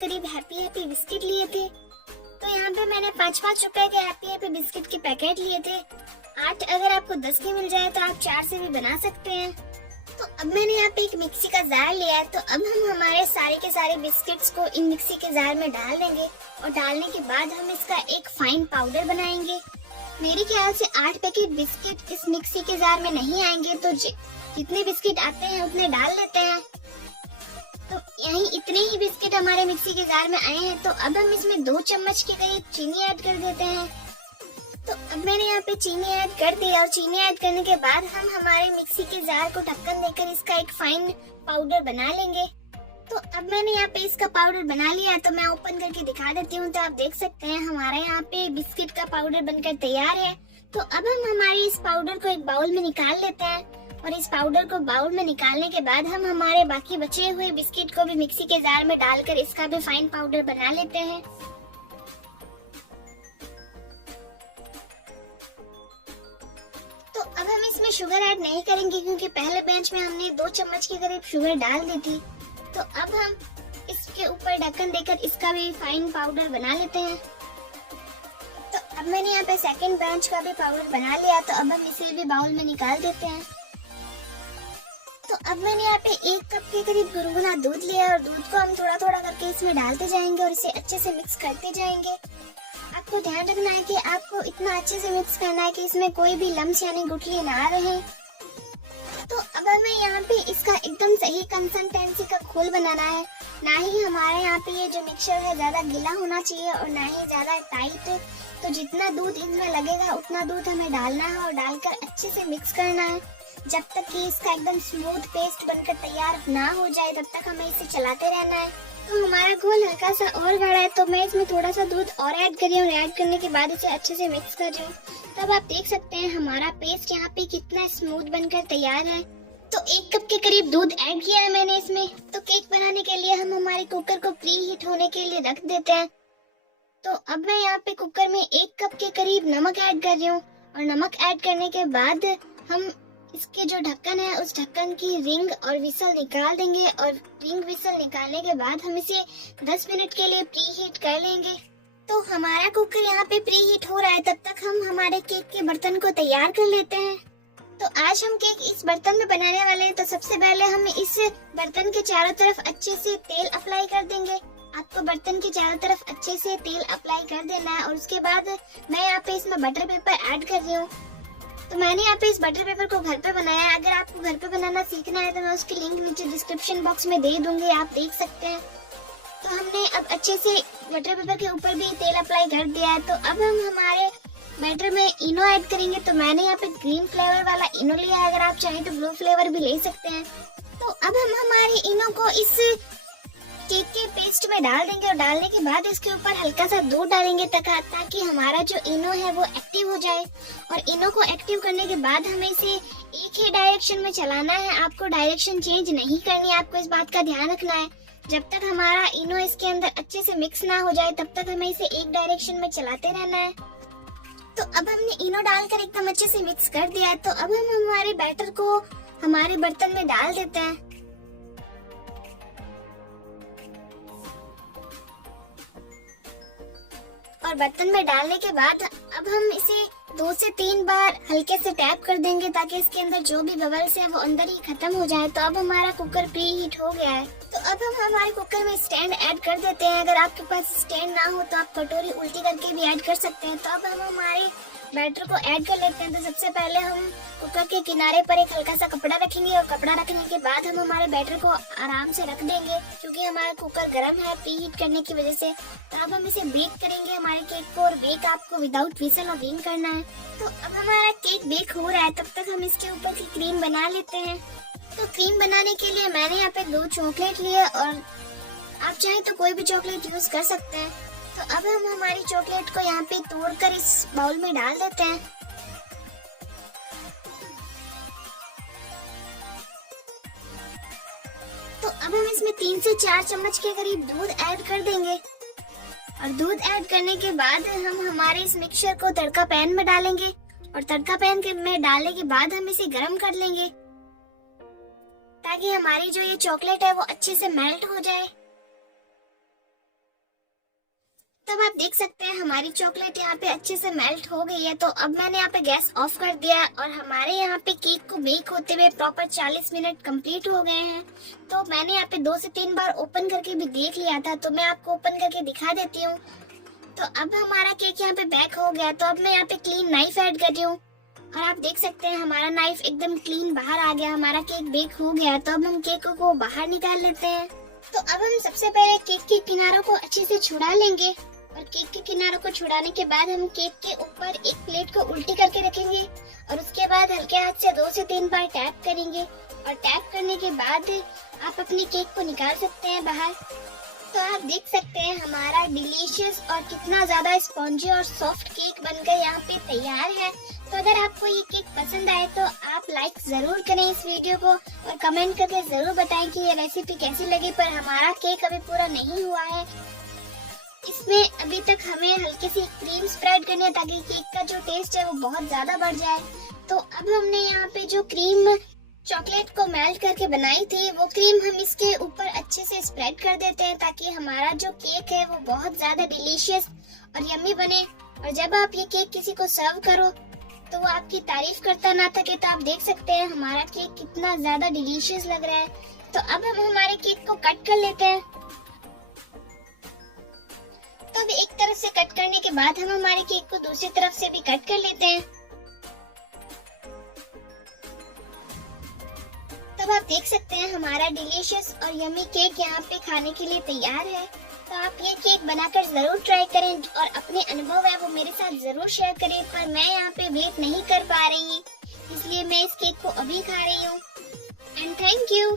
करीब happy happy biscuit लिए थे। तो यहाँ पे मैंने 5-5 रुपए के हैप्पी हैप्पी बिस्किट के पैकेट लिए थे। 8 अगर आपको 10 के मिल जाए तो आप 4 से भी बना सकते हैं। तो अब मैंने यहाँ पे एक मिक्सी का जार लिया है। तो अब हम हमारे सारे के सारे बिस्किट्स को इन मिक्सी के जार में डाल देंगे और डालने के बाद हम इसका एक फाइन पाउडर बनाएंगे। मेरे ख्याल से 8 पैकेट बिस्किट इस मिक्सी के जार में नहीं आएंगे, तो जितने बिस्किट आते हैं उतने डाल लेते हैं। तो यही इतने ही बिस्किट हमारे मिक्सी के जार में आए हैं। तो अब हम इसमें 2 चम्मच के करीब चीनी ऐड कर देते हैं। तो अब मैंने यहाँ पे चीनी ऐड कर दी और चीनी ऐड करने के बाद हम हमारे मिक्सी के जार को ढक्कन देकर इसका एक फाइन पाउडर बना लेंगे। तो अब मैंने यहाँ पे इसका पाउडर बना लिया है। तो मैं ओपन करके दिखा देती हूँ। तो आप देख सकते हैं हमारा यहाँ पे बिस्किट का पाउडर बनकर तैयार है। तो अब हम हमारे इस पाउडर को एक बाउल में निकाल लेते हैं और इस पाउडर को बाउल में निकालने के बाद हम हमारे बाकी बचे हुए बिस्किट को भी मिक्सी के जार में डालकर इसका भी फाइन पाउडर बना लेते हैं। तो अब हम इसमें शुगर ऐड नहीं करेंगे क्योंकि पहले बेंच में हमने 2 चम्मच के करीब शुगर डाल दी थी। तो अब हम इसके ऊपर ढक्कन देकर इसका भी फाइन पाउडर बना लेते हैं। तो अब मैंने यहाँ पे सेकंड बेंच का भी पाउडर बना लिया। तो अब हम इसे भी बाउल में निकाल देते हैं। तो अब मैंने यहाँ पे 1 कप के करीब गुनगुना दूध लिया और दूध को हम थोड़ा थोड़ा करके इसमें डालते जाएंगे और इसे अच्छे से मिक्स करते जाएंगे। आपको ध्यान रखना है कि आपको इतना अच्छे से मिक्स करना है कि इसमें कोई भी लम्स यानी गुठली ना रहे। तो अब हमें यहाँ पे इसका एकदम सही कंसिस्टेंसी का घोल बनाना है। ना ही हमारे यहाँ पे ये जो मिक्सचर है ज्यादा गीला होना चाहिए और ना ही ज्यादा टाइट। तो जितना दूध इसमें लगेगा उतना दूध हमें डालना है और डालकर अच्छे से मिक्स करना है जब तक कि इसका एकदम स्मूथ पेस्ट बनकर तैयार ना हो जाए, तब तक हमें इसे चलाते रहना है। तो हमारा घोल हल्का सा और गाढ़ा है। तो मैं इसमें थोड़ा सा दूध और ऐड कर रही हूँ और ऐड करने के बाद इसे अच्छे से मिक्स कर रही हूँ। तब आप देख सकते हैं हमारा पेस्ट यहाँ पे कितना स्मूथ बनकर तैयार है। तो 1 कप के करीब दूध ऐड किया है मैंने इसमें। तो केक बनाने के लिए हम हमारे कुकर को प्री हीट होने के लिए रख देते हैं। तो अब मैं यहाँ पे कुकर में 1 कप के करीब नमक ऐड कर रही हूँ और नमक ऐड करने के बाद हम इसके जो ढक्कन है उस ढक्कन की रिंग और विसल निकाल देंगे और रिंग विसल निकालने के बाद हम इसे 10 मिनट के लिए प्री हीट कर लेंगे। तो हमारा कुकर यहाँ पे प्री हीट हो रहा है, तब तक हम हमारे केक के बर्तन को तैयार कर लेते हैं। तो आज हम केक इस बर्तन में बनाने वाले हैं। तो सबसे पहले हम इस बर्तन के चारों तरफ अच्छे से तेल अप्लाई कर देंगे। आपको बर्तन के चारों तरफ अच्छे से तेल अप्लाई कर देना है और उसके बाद मैं यहाँ पे इसमें बटर पेपर ऐड कर रही हूँ। तो मैंने यहाँ पे इस बटर पेपर को घर पे बनाया है। अगर आपको घर पे बनाना सीखना है तो मैं उसकी लिंक नीचे डिस्क्रिप्शन बॉक्स में दे दूंगी, आप देख सकते हैं। तो हमने अब अच्छे से बटर पेपर के ऊपर भी तेल अप्लाई कर दिया है। तो अब हम हमारे बैटर में इनो ऐड करेंगे। तो मैंने यहाँ पे ग्रीन फ्लेवर वाला इनो लिया है, अगर आप चाहें तो ब्लू फ्लेवर भी ले सकते हैं। तो अब हम हमारे इनो को इस केक के पेस्ट में डाल देंगे और डालने के बाद इसके ऊपर हल्का सा दूध डालेंगे ताकि हमारा जो इनो है वो एक्टिव हो जाए। और इनो को एक्टिव करने के बाद हमें इसे एक ही डायरेक्शन में चलाना है, आपको डायरेक्शन चेंज नहीं करनी है। आपको इस बात का ध्यान रखना है जब तक हमारा इनो इसके अंदर अच्छे से मिक्स ना हो जाए तब तक हमें इसे एक डायरेक्शन में चलाते रहना है। तो अब हमने इनो डालकर एकदम अच्छे से मिक्स कर दिया है। तो अब हम हमारे बैटर को हमारे बर्तन में डाल देते हैं। और बर्तन में डालने के बाद अब हम इसे 2 से 3 बार हल्के से टैप कर देंगे ताकि इसके अंदर जो भी बबल्स है वो अंदर ही खत्म हो जाए। तो अब हमारा कुकर प्री हीट हो गया है। तो अब हम हमारे कुकर में स्टैंड ऐड कर देते हैं। अगर आपके पास स्टैंड ना हो तो आप कटोरी उल्टी करके भी ऐड कर सकते हैं। तो अब हम हमारे बैटर को ऐड कर लेते हैं। तो सबसे पहले हम कुकर के किनारे पर एक हल्का सा कपड़ा रखेंगे और कपड़ा रखने के बाद हम हमारे बैटर को आराम से रख देंगे क्योंकि हमारा कुकर गर्म है प्री हीट करने की वजह से। तो अब हम इसे बेक करेंगे हमारे केक को, और बेक आपको विदाउट विसल और रिंग करना है। तो अब हमारा केक बेक हो रहा है, तब तक हम इसके ऊपर की क्रीम बना लेते हैं। तो क्रीम बनाने के लिए मैंने यहाँ पे 2 चॉकलेट लिए और आप चाहे तो कोई भी चॉकलेट यूज कर सकते हैं। तो अब हम हमारी चॉकलेट को यहाँ पे तोड़कर इस बाउल में डाल देते हैं। तो अब हम इसमें 3 से 4 चम्मच के करीब दूध ऐड कर देंगे और दूध ऐड करने के बाद हम हमारे इस मिक्सचर को तड़का पैन में डालेंगे और तड़का पैन में डालने के बाद हम इसे गर्म कर लेंगे ताकि हमारी जो ये चॉकलेट है वो अच्छे से मेल्ट हो जाए। तब आप देख सकते हैं हमारी चॉकलेट यहाँ पे अच्छे से मेल्ट हो गई है। तो अब मैंने यहाँ पे गैस ऑफ कर दिया है और हमारे यहाँ पे केक को बेक होते हुए प्रॉपर 40 मिनट कंप्लीट हो गए हैं। तो मैंने यहाँ पे 2 से 3 बार ओपन करके भी देख लिया था, तो मैं आपको ओपन करके दिखा देती हूँ। तो अब हमारा केक यहाँ पे बेक हो गया। तो अब मैं यहाँ पे क्लीन नाइफ ऐड कर रही हूँ और आप देख सकते हैं हमारा नाइफ एकदम क्लीन बाहर आ गया, हमारा केक बेक हो गया। तो अब हम केक को बाहर निकाल लेते हैं। तो अब हम सबसे पहले केक के किनारों को अच्छे से छुड़ा लेंगे और केक के किनारों को छुड़ाने के बाद हम केक के ऊपर एक प्लेट को उल्टी करके रखेंगे और उसके बाद हल्के हाथ से 2 से 3 बार टैप करेंगे और टैप करने के बाद आप अपने केक को निकाल सकते हैं बाहर। तो आप देख सकते हैं हमारा डिलीशियस और कितना ज्यादा स्पॉन्जी और सॉफ्ट केक बनकर यहाँ पे तैयार है। तो अगर आपको ये केक पसंद आए तो आप लाइक जरूर करें इस वीडियो को और कमेंट करके जरूर बताएं कि ये रेसिपी कैसी लगी। पर हमारा केक अभी पूरा नहीं हुआ है, इसमें अभी तक हमें हल्की सी क्रीम स्प्रेड करनी है ताकि केक का जो टेस्ट है वो बहुत ज्यादा बढ़ जाए। तो अब हमने यहाँ पे जो क्रीम चॉकलेट को मेल्ट करके बनाई थी वो क्रीम हम इसके ऊपर अच्छे से स्प्रेड कर देते हैं ताकि हमारा जो केक है वो बहुत ज्यादा डिलीशियस और यम्मी बने। और जब आप ये केक किसी को सर्व करो तो वो आपकी तारीफ करता ना थके। तो आप देख सकते हैं हमारा केक कितना ज्यादा डिलीशियस लग रहा है। तो अब हम हमारे केक को कट कर लेते हैं। तो अब एक तरफ से कट करने के बाद हम हमारे केक को दूसरी तरफ से भी कट कर लेते हैं। तब आप देख सकते हैं हमारा डिलीशियस और यम्मी केक यहाँ पे खाने के लिए तैयार है। तो आप ये केक बनाकर जरूर ट्राई करें और अपने अनुभव है वो मेरे साथ जरूर शेयर करें। पर मैं यहाँ पे वेट नहीं कर पा रही, इसलिए मैं इस केक को अभी खा रही हूँ। And thank you.